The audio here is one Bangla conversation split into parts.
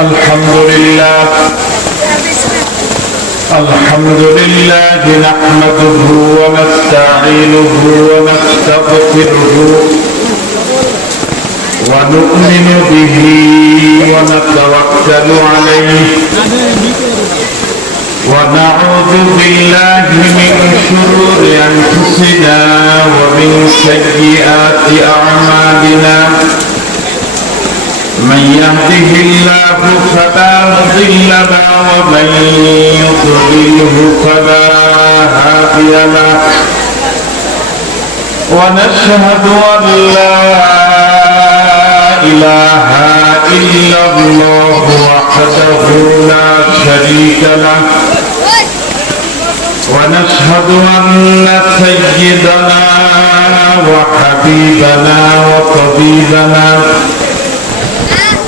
الحمد لله نحمده ونستعينه ونستغفره ونؤمن به ونتوكل عليه ونعوذ بالله من شرور أنفسنا ومن سيئات أعمالنا من يهده الله فلا مضل له ومن يضلله فلا هادي له ونشهد أن لا إله إلا الله وحده لا شريك له ونشهد أن سيدنا وحبيبنا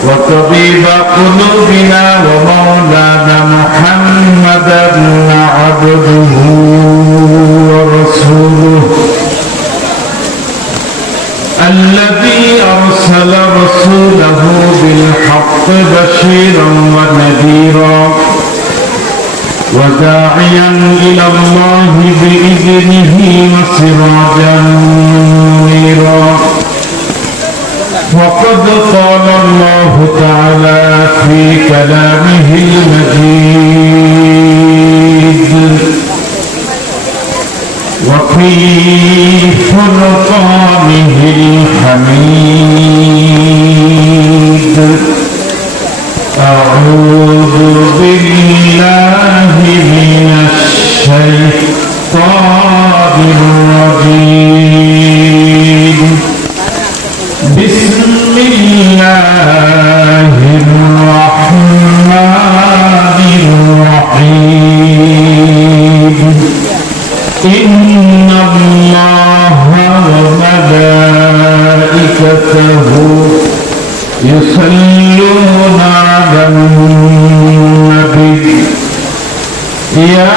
وطبيب قلوبنا ومولانا محمدا عبده ورسوله الذي أرسل رسوله بالحق بشيرا ونذيرا وداعيا إلى الله بإذنه وسراجا منيرا وقد قال الله تعالى في كلامه المجيد وفي فرقانه الحميد أعوذ بالله من الشيطان الرجيم بسم الله الرحمن الرحيم إن الله وملائكته يصلون على النبي يا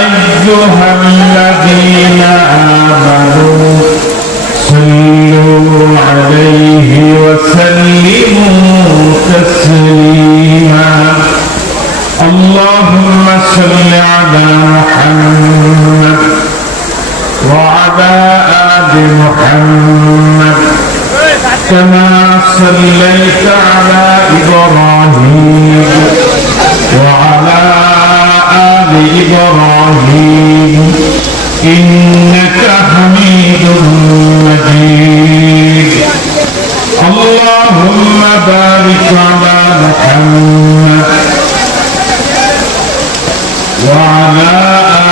أيها الذين آمنوا صلوا عليه وسلموا تسليما اللهم صل على محمد وعلى آل محمد كما صليت على إبراهيم وعلى آل إبراهيم إنك حميد مجيد اللهم بارك على محمد وعلى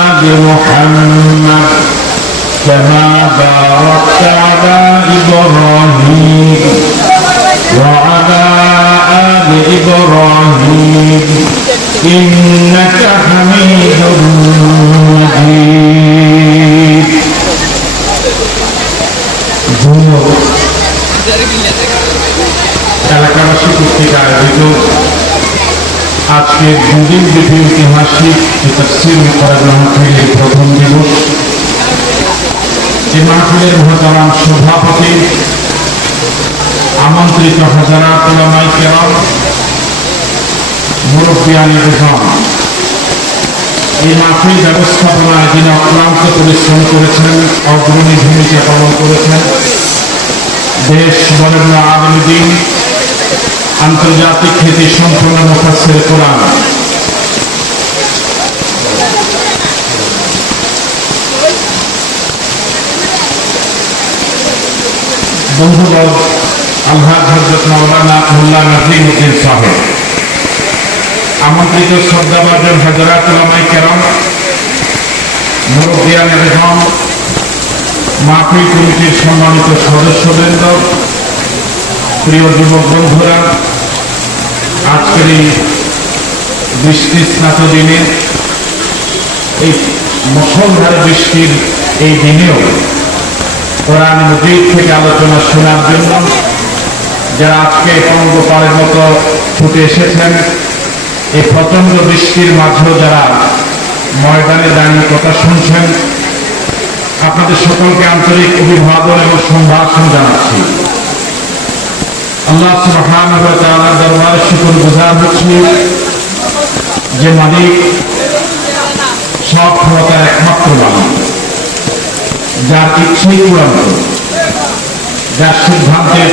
آل محمد كما باركت على إبراهيم وعلى آل إبراهيم إنك حميد مجيد এলাকাবাসী কর্তৃক আয়োজিত আজকের দুদিন ব্যাপী ঐতিহাসিক তাফসীর মাহফিলের প্রথম দিবস এই মাহফিলের মহতারাম সভাপতি আমন্ত্রিত হাজারাত উলামায়ে কেরাম মুরব্বিয়ানে ইসলাম এই মাহফিল ব্যবস্থাপনায় যিনি অক্লান্ত পরিশ্রম করেছেন অগ্রণী ভূমিকা পালন করেছেন দেশ বরেণ্য আলেমে দ্বীন আন্তর্জাতিক খ্যাতি সম্পন্ন মুফাসসির কোরআন বন্ধুবর্গ আলহাজ হযরত মাওলানা মোল্লা নাজিমউদ্দিন সাহেব আমন্ত্রিত শ্রদ্ধাভাজন হাজারাত উলামায়ে কেরাম মুরব্বিয়ানে ইসলাম মাহফিল কমিটির সম্মানিত সদস্যবৃন্দ প্রিয় যুবক বন্ধুরা আজকের এই বৃষ্টি স্নাত দিনে এই মুষলধারে বৃষ্টির এই দিনেও কোরআন মাজিদ থেকে আলোচনা শোনার জন্য যারা আজকে পঙ্গপালের মতো ছুটে এসেছেন এই প্রচন্ড বৃষ্টির মাঝেও যারা ময়দানে দাঁড়িয়ে কথা শুনছেন আপনাদের সকলকে আন্তরিক অভিবাদন এবং সম্ভাষণ জানাচ্ছি। আল্লাহ সুবহানাহু ওয়া তাআলার দরবারে শুকরগুজার হচ্ছি যে মালিক সব ক্ষমতার একমাত্র মালিক, যার ইচ্ছেই চূড়ান্ত, যার সিদ্ধান্তের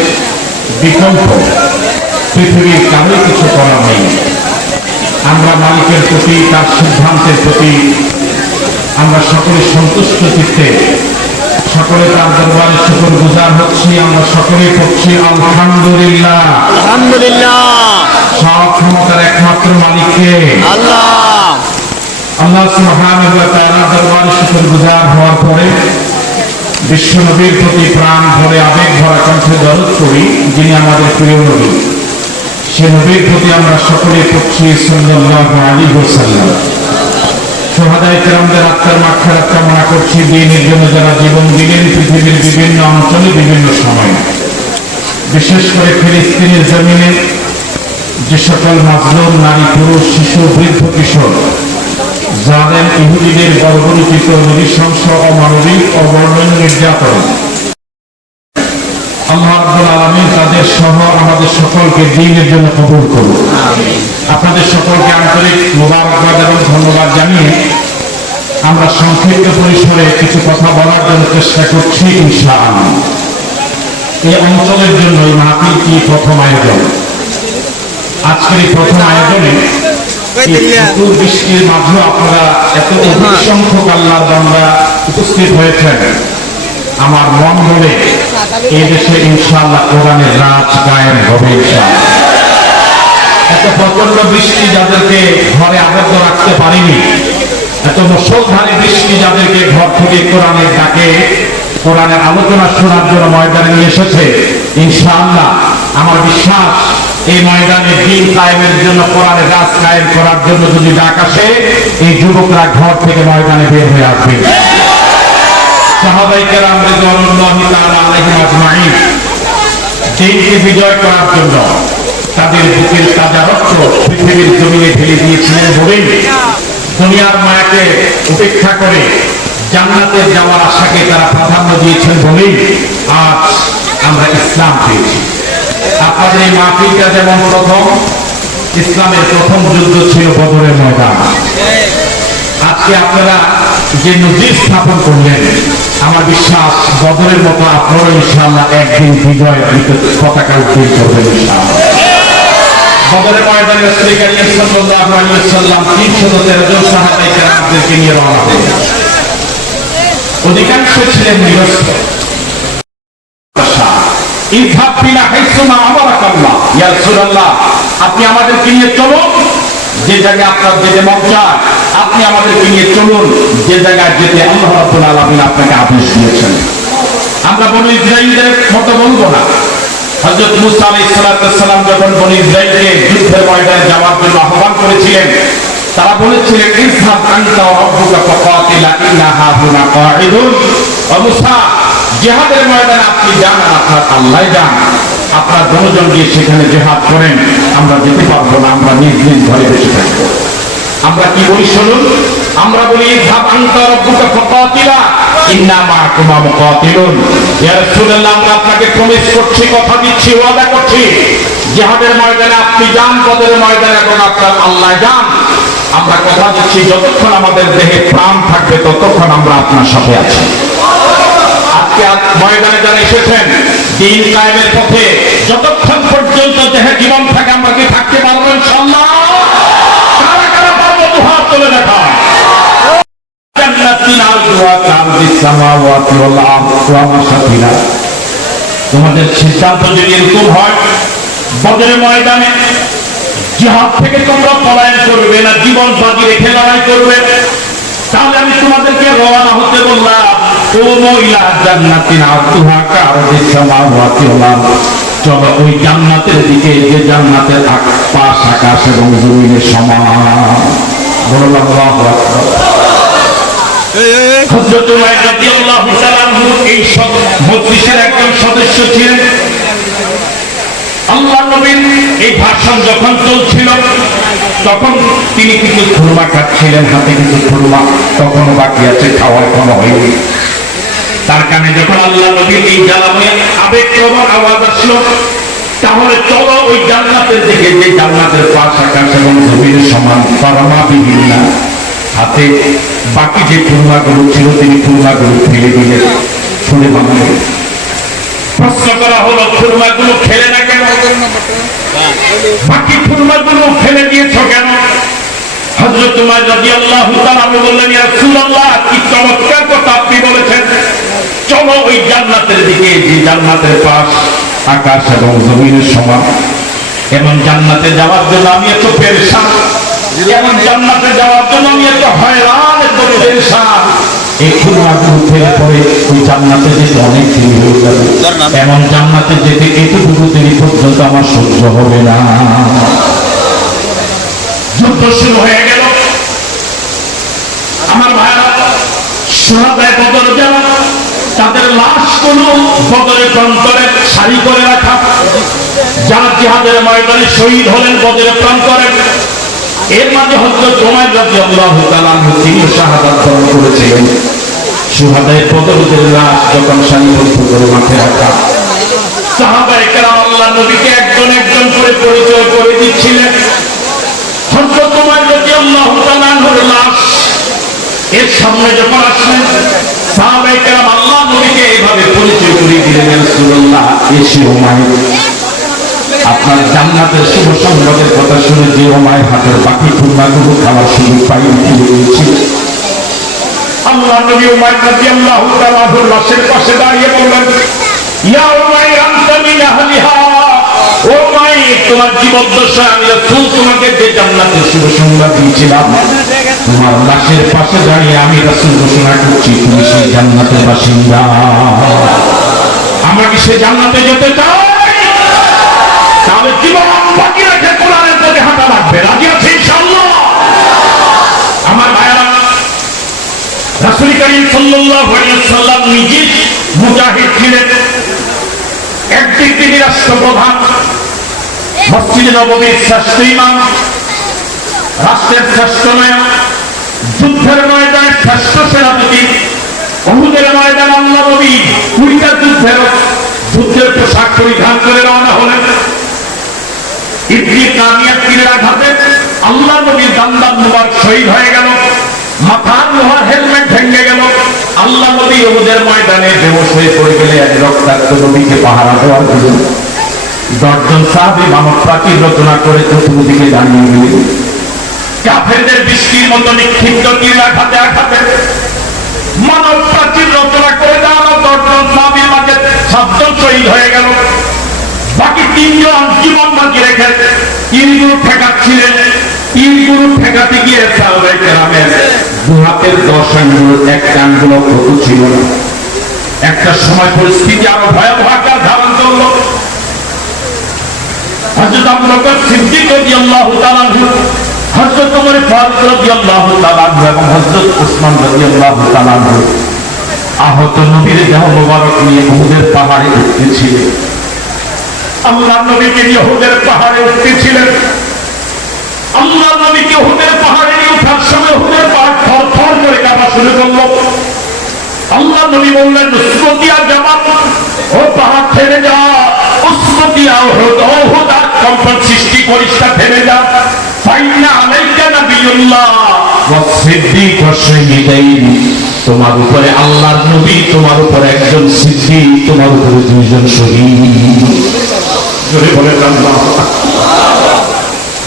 বিকল্প পৃথিবীর কারো কিছু করার নেই। আমরা মালিকের প্রতি, তার সিদ্ধান্তের প্রতি আমরা সকলে সন্তুষ্ট চিত্তে সকলে তার দরবারে শুকরগুজার হচ্ছি। আমরা সকলে পড়ছি আলহামদুলিল্লাহ। আলহামদুলিল্লাহ। সব ক্ষমতার একমাত্র মালিককে আল্লাহ। আল্লাহ সুবহানাহু ওয়া তাআলার দরবারে শুকরগুজার হওয়ার পরে বিশ্ব নবীর প্রতি প্রাণ ভরে আবেগ ভরা কণ্ঠে দরুদ পড়ি, যিনি আমাদের প্রিয় নবী। সে নবীর প্রতি আমরা সকলে পড়ছি সাল্লাল্লাহু আলাইহি ওয়াসাল্লাম। শহাদায়ে কেরামদের আত্মার মাগফিরাত কামনা করছি, দ্বীনের জন্য যারা জীবন দিলেন পৃথিবীর বিভিন্ন অঞ্চলে বিভিন্ন সময়ে, বিশেষ করে ফিলিস্তিনের জমিনে যে সকল মাজলুম নারী, পুরুষ, শিশু, বৃদ্ধ, কিশোর জালেম ইহুদিদের বর্বরোচিত নৃশংস অমানবিক অবর্ণনীয় নির্যাতন, আল্লাহ রাব্বুল আলামিন তাদের সহ আমাদের সকলকে দ্বীনের জন্য কবুল করুন। আপনাদের সকলকে আন্তরিক মোবারকবাদ এবং ধন্যবাদ জানিয়ে আমরা সংক্ষিপ্ত পরিসরে কিছু কথা বলার জন্য চেষ্টা করছি ইনশাআল্লাহ। এই অঞ্চলের জন্য এই মাহফিলটি প্রথম আয়োজন। আজকের এই প্রথম আয়োজনে প্রচুর বৃষ্টির মাঝেও আপনারা এত অধিক সংখ্যক আল্লাহর বান্দা উপস্থিত হয়েছেন। আমার মন বলে এই দেশে ইনশাআল্লাহ কোরআনের রাজ কায়েম হবে ইনশাআল্লাহ। এত প্রচন্ড বৃষ্টি যাদেরকে ঘরে আবদ্ধ রাখতে পারেনি, এত মুষলধারে বৃষ্টি যাদেরকে ঘর থেকে কোরআনের ডাকে, কোরআনের আলোচনা শোনার জন্য ময়দানে নিয়ে এসেছে, ইনশাআল্লাহ আমার বিশ্বাস এই ময়দানে দ্বীন কায়েমের জন্য, কোরআনের রাজ কায়েম করার জন্য যদি ডাক আসে, এই যুবকরা ঘর থেকে ময়দানে বের হয়ে আসবে। সাহাবায়ে কেরাম রিদওয়ানুল্লাহি তাআলা আলাইহিম আজমাইন দ্বীনকে বিজয় করার জন্য তাদের বুকের তাজা রক্ত পৃথিবীর জমিনে ঢেলে দিয়েছিলেন বলেই দুনিয়ার মায়াকে উপেক্ষা করে জান্নাতে যাওয়ার আশাকে তারা প্রাধান্য দিয়েছেন বলেই আজ আমরা ইসলাম পেয়েছি। আপনাদের এই মাহফিলটা যেমন প্রথম, ইসলামের প্রথম যুদ্ধ ছিল বদরের ময়দান। আজকে আপনারা যে নজির স্থাপন করলেন, আমার বিশ্বাস বদরের মতো আপনারা ইনশাআল্লাহ একদিন বিজয় পতাকা উত্তোলন করবেন ইনশাআল্লাহ। বদরের ময়দানে রাসূল কারীম সাল্লাল্লাহু আলাইহি ওয়াসাল্লাম 313 জন সাহাবায়ে কেরামদেরকে নিয়ে রওনা হলেন। অধিকাংশ ছিলেন নিরস্ত্র। ইযহাব বিনা হাইসুমা আমারাকাল্লাহ, ইয়া রাসূলুল্লাহ আপনি আমাদেরকে নিয়ে চলুন যে জায়গায় আপনার যেতে মন চায়, আপনি আমাদেরকে নিয়ে চলুন যে জায়গায় যেতে আল্লাহ রাব্বুল আলামিন আপনাকে আদেশ দিয়েছেন। আমরা বনি ইসরাঈলদের মতো বলবো না। হযরত মুসা আলাইহিস সালাম যখন বনি ইসরাঈলকে যুদ্ধের ময়দানে যাওয়ার জন্য আহ্বান করেছিলেন, তারা বলেছিলেন ইযহাব আনতা ওয়া রাব্বুকা ফাকাতিলা ইন্না হাহুনা কাঈদুন। ও মুসা, জিহাদের ময়দানে আপনি যান, আপনার আল্লাহ যান, আপনার দুজন গিয়ে সেখানে জিহাদ করেন, আমরা যেতে পারবো না, আমরা নিজ নিজ ঘরে বসে থাকবো। আমরা কি বলি শুনুন, আমরা বলি ইযহাব আনতা রাব্বুকা ফাকাতিলা ইন্না মাআকুমা মুকাতিলুন। ইয়া রাসূলুল্লাহ আমরা আপনাকে প্রমিস করছি, কথা দিচ্ছি, ওয়াদা করছি, জিহাদের ময়দানে আপনি যান, বদরের ময়দানে এবং আপনার আল্লাহ যান। আমরা কথা দিচ্ছি যতক্ষণ আমাদের দেহে প্রাণ থাকবে ততক্ষণ আমরা আপনার সাথে আছি। আজকে ময়দানে যারা এসেছেন দ্বীন কায়েমের পথে, যতক্ষণ পর্যন্ত দেহে জীবন থাকে আমরা কি থাকতে পারবো ইনশাআল্লাহ? কারা কারা পারবো দুহাত তুলে দেখা। তোমাদের সিদ্ধান্ত যদি এরকম হয় বদরের ময়দানে জিহাদ থেকে তোমরা পলায়ন করবে না, জীবন বাজি রেখে লড়াই করবে, তাহলে আমি তোমাদেরকে রওনা হতে বললাম, চলো ওই জান্নাতের দিকে, যে জান্নাতের পাশ আকাশ এবং জমিনের সমান। হযরত উমাইর রাদিয়াল্লাহু তাআলা এই মজলিসের একজন সদস্য ছিলেন। আল্লাহ নবীর এই ভাষণ যখন চলছিল তখন তিনি কিছু খুরমা খাচ্ছিলেন, হাতে কিছু খুরমা তখনও বাকি আছে, খাওয়ার কোনো হয়নি। তার কানে যখন আল্লাহ নবীর এই জ্বালাময় আবেগপ্রবণ আওয়াজ আসলো, তাহলে চলো ওই জান্নাতের দিকে, যে জান্নাতের পাশ আকাশ এবং জমিনের সমান। ফারামা বিহিন্না, হাতে বাকি যে খুরমাগুলো ছিল তিনি খুরমাগুলো ফেলে দিলেন, ছুঁড়ে মারলেন। প্রশ্ন করা হলো, খুরমাগুলো খেলে না কেন? বাকি খুরমাগুলো ফেলে দিয়েছ কেন? হযরত উমর রাদিয়াল্লাহু তাআলা বললেন, ইয়া রাসূলুল্লাহ, কি চমৎকার কথা আপনি বলেছেন। চলো ওই জান্নাতের দিকে, যে জান্নাতের পাশ আকাশ এবং জমিনের সমান। এমন জান্নাতে যাওয়ার জন্য আমি এত পেরেশান, এমন জান্নাতে যাওয়ার জন্য আমি এত হয়রান, এত পেরেশান। এই খুরমাগুলো ফেলে পড়ে ওই জান্নাতে যেতে অনেক দেরি হয়ে যাবে। এমন জান্নাতে যেতে এতটুকু দেরি পর্যন্ত আমার সহ্য হবে না। যুদ্ধ শুরু হয়ে গেল। আমার ভাইরা, সুহাদায়ে বদর যারা, তাদের লাশগুলো বদরের প্রান্তরে সারি করে রাখা। যারা জিহাদের ময়দানে শহীদ হলেন বদরের প্রান্তরে, এর মাঝে হযরত উমর রাদিয়াল্লাহু তাআলা তিনি শাহাদাত বরণ করেছিলেন। সুহাদায়ে বদরের লাশ যখন সারিবদ্ধ করে মাঠে রাখা, সাহাবায়ে কেরাম আল্লাহর নবীকে একজন একজন করে পরিচয় করে দিচ্ছিলেন। হযরত উমর রাদিয়াল্লাহু তাআলা এর লাশ এর সামনে যখন আসলেন, সাহাবায়ে কেরাম আল্লাহর নবীকে এইভাবে পরিচয় করে দিলেন, ইয়া রাসূলুল্লাহ, এসে উমর, আপনার জান্নাতের শুভ সংবাদের কথা শুনে যে উমর হাতের বাকি খুরমাগুলো খাওয়ার সুযোগ পাইনি, ফিরে গিয়েছিল। আল্লাহর নবী উমর রাদিয়াল্লাহু তাআলা লাশের পাশে দাঁড়িয়ে বললেন, ইয়া উমর, আনতা মিন আহলিহা। ও উমর, তোমার জীবদ্দশায় আমি রাসূল তোমাকে যে জান্নাতের শুভ সংবাদ দিয়েছিলাম, তোমার লাশের পাশে দাঁড়িয়ে আমি রাসূল ঘোষণা করছি তুমি সেই জান্নাতের বাসিন্দা। আমরা কি সেই জান্নাতে যেতে চাই? তাহলে জীবন বাকি রেখে কোরআনের পথে হাঁটা লাগবে। রাজি আছে ইনশাআল্লাহ? আমার ভাইয়েরা, রাসূল করিম সাল্লাল্লাহু আলাইহি ওয়াসাল্লাম নিজে মুজাহিদ ছিলেন। একদিক তিনি রাষ্ট্রপ্রধান, মসজিদে নববীর শ্রেষ্ঠ ইমাম, রাষ্ট্রের শ্রেষ্ঠ নায়ক, যুদ্ধের ময়দানে শ্রেষ্ঠ সেনাপতি। উহুদের ময়দানে আল্লাহ নবী 20টা যুদ্ধের পোশাক পরিধান করে রওনা হলেন। ইবনে কামিয়া তীরের আঘাতে আল্লাহ নবীর দান্দান মুবারক শহীদ হয়ে গেল, মাথার লোহার হেলমেট ভেঙে গেল। আল্লাহ নবী উহুদের ময়দানে বেহুশ হয়ে পড়ে গেলে এক রক্তাক্ত নবীকে পাহারা দেওয়ার জন্য 10 জন সাহাবী মানব প্রাচীর রচনা করে চতুর্দিকে দাঁড়িয়ে গেলেন। কাফেরদের বৃষ্টির মতো নিক্ষিপ্ত তীর আঘাতে আঘাতে মানব প্রাচীর রচনা করে দেওয়া 10 জন সাহাবীর মাঝে 7 জন শহীদ হয়ে গেল। বাকি 3 জন জীবন বাকি রেখে তীরগুলো ঠেকাচ্ছিলেন। তীরগুলো ঠেকাতে গিয়ে সাহাবায়ে কেরামের দুহাতের 10 আঙ্গুল, একটা আঙ্গুল ক্ষত ছিল না। একটা সময় পরিস্থিতি আরো ভয়াবহ আকার ধারণ করল। হযরত আবু বকর সিদ্দিক রাদিয়াল্লাহু তাআলা আনহু, হযরত ওমর ফারুক রাদিয়াল্লাহু তাআলা আনহু এবং হযরত উসমান রাদিয়াল্লাহু তাআলা আনহু আহত নবীর দেহ মোবারক নিয়ে উহুদের পাহাড়ে উঠতেছিলেন। আল্লাহর নবীকে নিয়ে উহুদের পাহাড়ে উঠতেছিলেন। আল্লাহর নবীকে উহুদের পাহাড়ে নিয়ে ওঠার সময় উহুদের পাহাড় থরথর করে কাঁপা শুরু করল। আল্লাহর নবী বললেন, উসমতিয়া জামাত, ও পাহাড় থেমে যা। উসমতিয়া উহুদ, উহুদ আর কম্পন সৃষ্টি করিস না, থেমে যা। ফাইন্না আলাইকা নাবিয়ুল্লাহ ওয়া সিদ্দিক ওয়া শাহীদাইন, তোমার উপরে আল্লাহর নবী, তোমার উপরে একজন সিদ্দিক, তোমার উপরে 2 জন শহীদ। জোরে বলেন আল্লাহু আকবার।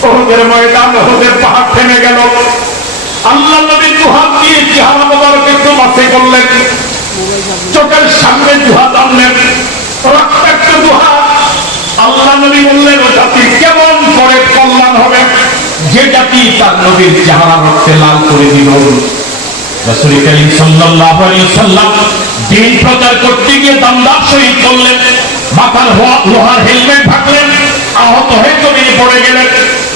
উহুদের ময়দান, উহুদের পাহাড় থেমে গেল। আল্লাহর নবী দুহাত দিয়ে চেহারা মোবারক একটু মাসে করলেন, চোখের সামনে দুহাত আনলেন, রক্তাক্ত দুহাত। আল্লাহ নবী বললেন, ও জাতি কেমন করে কল্যাণ হবে যে জাতি তার নবীর চেহারা রক্তে লাল করে দিল। রাসূল করিম সাল্লাল্লাহু আলাইহি ওয়াসাল্লাম দিন প্রচার করতে গিয়ে দান্দার শহীদ করলেন, মাথার লোহার হেলমেট ভাঙলেন, আহত হয়ে জমিনে পড়ে গেলেন।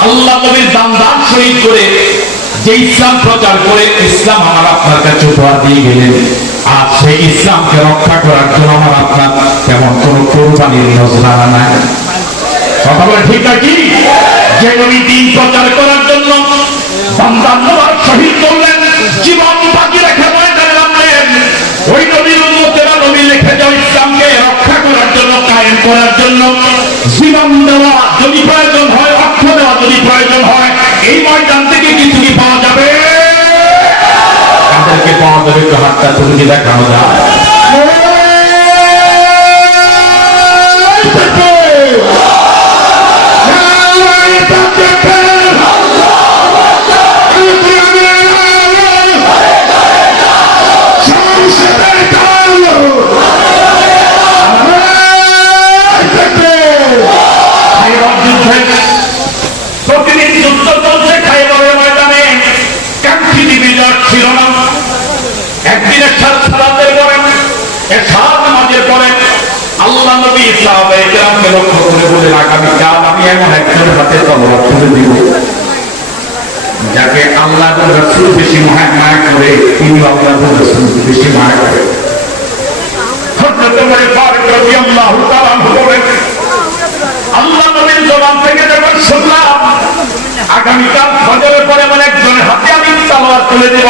আল্লাহ নবীর দান্দার শহীদ করে যে ইসলাম প্রচার করে ইসলাম আমার আপনার কাছে উপহার দিয়ে গেলেন, আর সেই ইসলামকে রক্ষা করার জন্য আমার আপনার তেমন কোন কোরবানির নজরানা নাই। কথা বলে ঠিক নাকি? যে নবী দিন প্রচার করার জন্য দান্দার মোবারক শহীদ করলেন, জীবন বাকি রেখে ময়দানে নামলেন, ওই নবীর উম্মতেরা নবী লিখে যাও ইসলামকে রক্ষা করার জন্য, কায়েম করার জন্য জীবন ইনকাম দেওয়া যদি প্রয়োজন হয়, অর্থ দেওয়া যদি প্রয়োজন হয়, এই ময়দান থেকে কিছু কি পাওয়া যাবে? তাদেরকে পাওয়া যাবে, একটু হাতটা তুলে দেখানো যায়। প্রতিদিন যুদ্ধ চলছে খাইবরের ময়দানে, কাঙ্ক্ষিত বিজয় ছিল না। একদিন সালাতের পরে, সাত নামাজের পরে আল্লাহ নবী সাহাবায়ে কেরামকে লক্ষ্য করে বলেন, আগামীকাল আমি এমন একজনের হাতে তলোয়ার তুলে দিব, যাকে আল্লাহ রাসূল বেশি মায়া করে, তিনি আল্লাহ রাসূলকে বেশি মায়া করে। হযরত ওমর ফারুক রাদিয়াল্লাহু তাআলা আনহু বলেন, আল্লাহ নবীর জবান থেকে যখন শুনলাম আগামীকাল ফজরের পরে এমন একজনের হাতে আমি তলোয়ার তুলে দেব,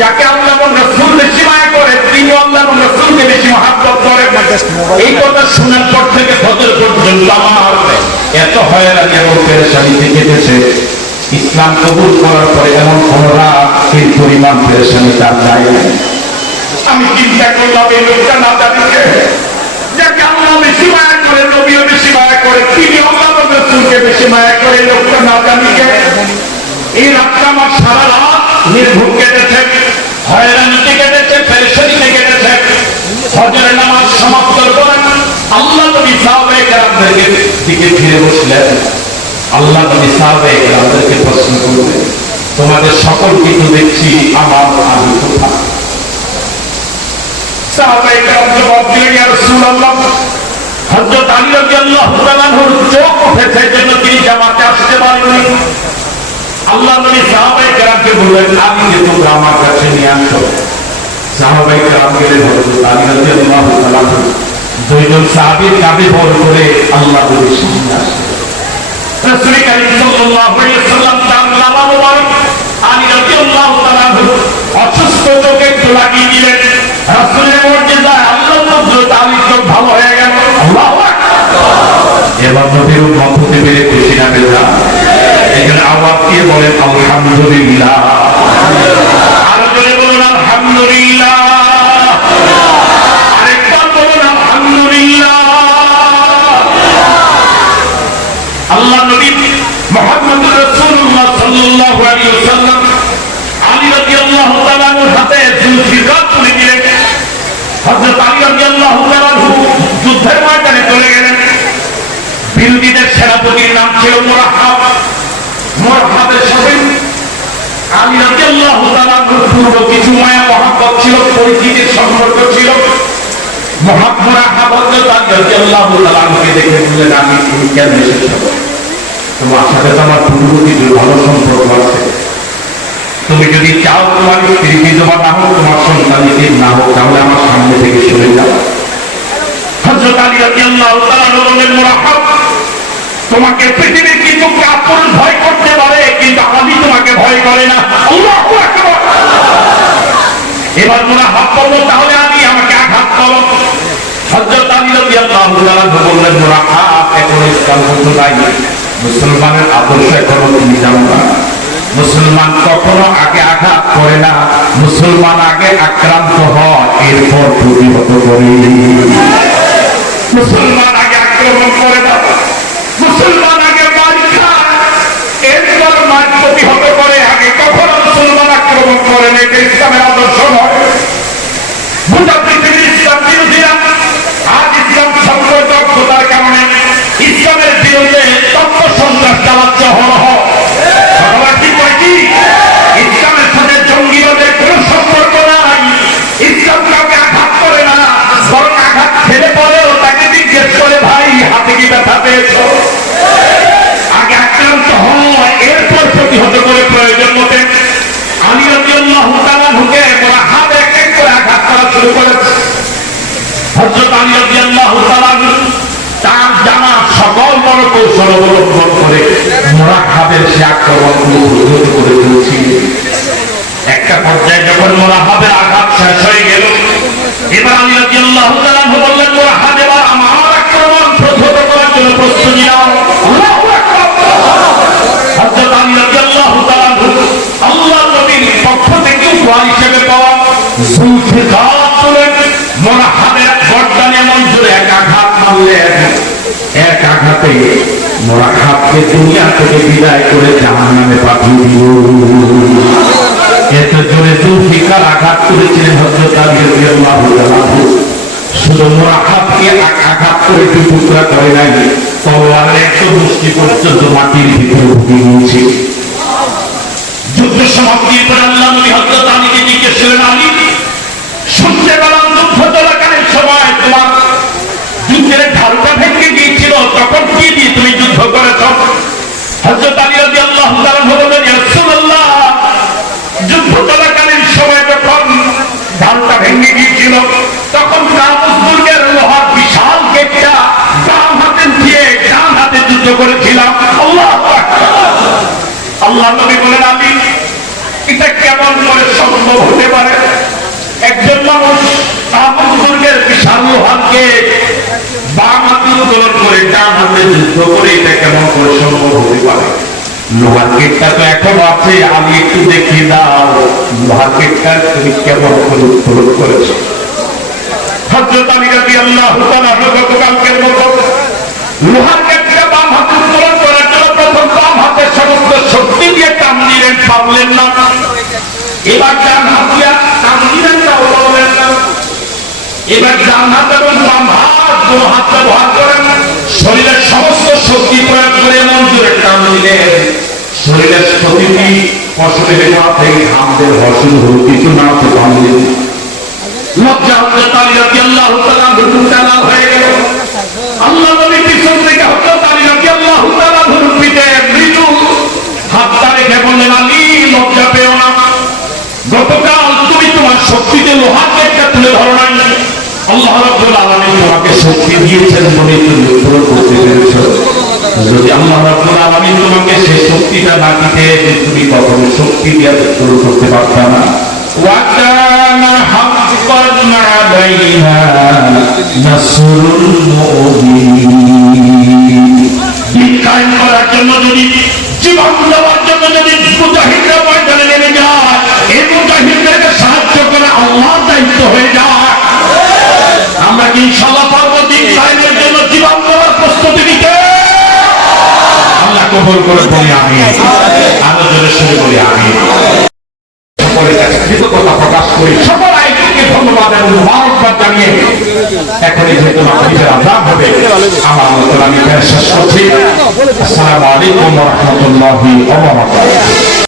যাকে আল্লাহ এবং রাসূল বেশি মায়া করে, তিনি আল্লাহ এবং রাসূলকে বেশি মহব্বত করেন। এই কথা শোনার পর থেকে ফজর পর্যন্ত আমার এত হয়রানি এবং পেরেশানিতে কেটেছে। ইসলাম কবুল করার পরে এমন কোন রাত এই পরিমাণ পেরেশানি তার যায় না। আমি চিন্তা করলাম, এই লোকটা না জানিছে যাকে আল্লাহ বেশি মায়া করে, নবীও বেশি মায়া করে, তিনি আল্লাহ এবং রাসূলকে বেশি মায়া করে, লোকটা না জানিছে। এই রাতটা আমার সারা রাত নির্ভুল কেটেছে, হয়রানিতে কেটেছে, পেরেশানিতে কেটেছে। ফজরের নামাজ সমাপ্ত করেন, আল্লাহ নবী সাহাবায়ে কেরামদের দিকে ফিরে বসলেন। আল্লাহ নবী সাহাবায়ে কেরামদেরকে প্রশ্ন করলেন, তোমাদের সকলকে তো দেখছি আমার আমি কোথায়? সাহাবায়ে কেরাম জবাব দিলেন, ইয়া রাসূলুল্লাহ, হযরত আলী রাদিয়াল্লাহু তাআলা আনহুর চোখ উঠেছে, জন্য তিনি জামাতে আসতে পারেননি। আল্লাহ নবী সাহাবায়ে কেরামকে বললেন, আলীকে তোমরা আমার কাছে নিয়ে আসো। সাহাবায়ে কেরাম গেলেন, হযরত আলী রাদিয়াল্লাহু তাআলা আনহু দুইজন সাহাবীর কাঁধে ভর করে আল্লাহ নবীর সামনে আসলেন। রাসূল কারীম সাল্লাল্লাহু আলাইহি ওয়াসাল্লাম তার নামা মুবারক আলী রাদিয়াল্লাহু তাআলা আনহু অসুস্থ চোখে একটু লাগিয়ে দিলেন। রাসূলের মুজিজায় আল্লাহ হযরত আলীর চোখ ভালো হয়ে গেল। আল্লাহু আকবার। এবার নবীর উম্মত হতে পেরে খুশি না বেজা? এখানে আওয়াজ দিয়ে বলেন আলহামদুলিল্লাহ। আরো জোরে বলুন আলহামদুলিল্লাহ। আরেকবার বলুন আলহামদুলিল্লাহ। আল্লাহ নবী মুহাম্মদুর রাসূলুল্লাহ সাল্লাল্লাহু আলাইহি ওয়াসাল্লাম আলী রাদিয়াল্লাহু তাআলা আনহুর হাতে জুলফিকার তুলে দিলেন। হযরত আলী রাদিয়াল্লাহু তাআলা আনহু যুদ্ধের ময়দানে চলে গেলেন। বিরোধীদের সেনাপতির নাম ছিল মুরাহাব। মুরাহাবের সাথে আলী রাদিয়াল্লাহু তাআলা আনহুর পূর্ব কিছু মায়া মহব্বত ছিল, পরিচিতির সম্পর্ক ছিল। মুরাহাব হযরত আলী রাদিয়াল্লাহু তাআলা আনহুকে দেখে বললেন, আমি তুমি কেন এসেছো? তোমার সাথে তো আমার পূর্ব কিছু ভালো সম্পর্ক আছে। তুমি যদি চাও তোমার স্ত্রী বিধবা না হোক, তোমার সন্তান না হোক, তাহলে আমার সামনে থেকে সরে যাও। হযরত আলী রাদিয়াল্লাহু তাআলা আনহু বললেন, মুরাহাব, তোমাকে পৃথিবীর কিছু কাপুরুষ ভয় করতে পারে, কিন্তু আমি তোমাকে ভয় করে না। আল্লাহু আকবার। এবার মুরাহাব বলল, তাহলে আমি আমাকে আঘাত করো। হযরত আলী রাদিয়াল্লাহু তাআলা আনহু বললেন, মুরাহাব, এখন ইসলাম বুঝো নাই, মুসলমানের আদর্শ এখনো তুমি জানো না। মুসলমান কখনো আগে আঘাত করে না, মুসলমান আগে আক্রান্ত হয়, এরপর প্রতিহত করে। মুসলমান আগে আক্রমণ করে না, মুসলমান আগে মার খায়, এরপর মার প্রতিহত করে। আগে কখনো মুসলমান আক্রমণ করে না, এটা ইসলামের আদর্শ নয়। গোটা পৃথিবীর ইসলাম বিরোধীরা আজ ইসলাম সম্পর্কতার কারণে ইসলামের বিরুদ্ধে তথ্য সন্ত্রাস চালাচ্ছে অহরহ। ইসলামের সাথে জঙ্গিবাদের কোন সম্পর্ক নাই। ইসলাম কাউকে আঘাত করে না, বরং আঘাত ফেলে পরেও তাকে জিজ্ঞেস করে, ভাই হাতে কি ব্যথা পেয়েছো? আগে আক্রান্ত হয়, এরপর প্রতিহত করে প্রয়োজন মতে। আলী রাদিয়াল্লাহু তাআলা আনহুকে মুরাহাব এক এক করে আঘাত করা শুরু করেছে। হযরত আলী রাদিয়াল্লাহু তাআলা আনহু তার জানা সকল বড় কৌশল অবলম্বন করে মুরাহাবের সে আক্রমণগুলো প্রতিহত করে চলছে। একটা পর্যায়ে যখন মুরাহাবের আঘাত শেষ হয়ে গেল, এবার আলী রাদিয়াল্লাহু তাআলা আনহু বললেন, মুরাহাব, এবার আমার আক্রমণ প্রতিহত করার জন্য প্রস্তুতি তাকে দুনিয়া থেকে বিদায় করে জাহান্নামে পাঠিয়ে দিল। এত জোরে জুলফিকার আঘাত করেছিলেন হযরত আলী রাদিয়াল্লাহু তাআলা। শুধু মুরাহাবকে আঘাত করে টুকরা করে নাই, তলোয়ারের একটা মুষ্টি পর্যন্ত মাটির ভিতরে ঢুকে গিয়েছে। যুদ্ধ সমাপ্তির পর আল্লাহ নবী হযরত আলীকে জিজ্ঞেস করলেন, আলী শুনতে পেলাম যুদ্ধ চলাকালীন সময় তোমার যুদ্ধের ঢালটা ভেঙে গিয়েছিল, তখন কি দিয়ে তুমি যুদ্ধ করেছ? হযরত আলী রাদিয়াল্লাহু তাআলা বললেন, ইয়া রাসূলুল্লাহ, যুদ্ধ চলাকালীন সময় যখন ঢালটা ভেঙে গিয়েছিল তখন কাবুস দুর্গের লোহার বিশাল গেটটা বাম হাতে দিয়ে ডান হাতে যুদ্ধ করেছিলাম। আল্লাহু আকবার। আল্লাহ নবী বলেন, আলী এটা কেমন করে সম্ভব হতে পারে? একজন মানুষ কাবুস দুর্গের বিশাল লোহার গেট বাম হাতে উত্তোলন করে ডান হাতে যুদ্ধ করে, এটা কেমন করে সম্ভব হতে পারে? লোহার গেটটা তো এখন আছে, আমি একটু দেখিয়ে দাও লোহার গেটটা তুমি কেমন করে উত্তোলন করেছো। হযরত আলী রাদিয়াল্লাহু তাআলা গতকালকের মতো লোহার গেটটা বাম হাতে উত্তোলন করার জন্য প্রথম বাম হাতের সমস্ত শক্তি দিয়ে টান দিলেন, পারলেন না। এবার ডান হাত দিয়ে টান দিলেন, তাও পারলেন না। এবার ডান হাত এবং বাম হাত দুই হাত ব্যবহার করেন, শরীরের সমস্ত শক্তি প্রয়োগ করে এমন জোরে টান দিলেন, শরীরের প্রতিটি ফসলের গোড়া থেকে ঘাম বের হওয়া শুরু হলো, কিছু না হতে পারলেন। লজ্জা হযরত আলী রাদিয়াল্লাহু তাআলা টানা হয়ে গেল। আল্লাহ নবী পিছন থেকে হযরত আলী রাদিয়াল্লাহু তাআলা পিঠে মৃদু হাতটা রেখে বললেন, আলী লজ্জা পেও না, গতকাল তুমি তোমার শক্তিতে লোহার গেটটা তুলে ধরো নাই, আল্লাহ রাব্বুল আলামিন তোমাকে শক্তি দিয়েছেন বলে তুমি উত্তোলন করতে পেরেছো। যদি আল্লাহ রাব্বুল আলামিন তোমাকে সেই শক্তিটা না দিতে, তুমি কখনো শক্তি দিয়ে উত্তোলন করতে পারতা না। ওয়া কানা হাক্কান আলাইনা নাসরুল মুমিনিন। দিন কায়েম করার জন্য যদি, জীবন দেওয়ার জন্য যদি মুজাহিদরা ময়দানে নেমে যায়, এই মুজাহিদদেরকে সাহায্য করা আল্লাহর দায়িত্ব হয়ে যায়। আমরা কি ইনশাআল্লাহ পারবো দিন কায়েমের জন্য জীবন দেওয়ার প্রস্তুতি নিতে? আল্লাহ কবুল করে বলি আমিন। আরো জোরে সরে বলি আমিন। সকলের কাছে কৃতজ্ঞতা প্রকাশ করি, সকল আয়োজককে ধন্যবাদ এবং মুবারকবাদ জানিয়ে এখনই যেহেতু মাগরিবের আযান হবে, আমার আলোচনা আমি শেষ করছি। আসসালামু আলাইকুম ওয়া রাহমাতুল্লাহি ওয়া বারাকাতুহু।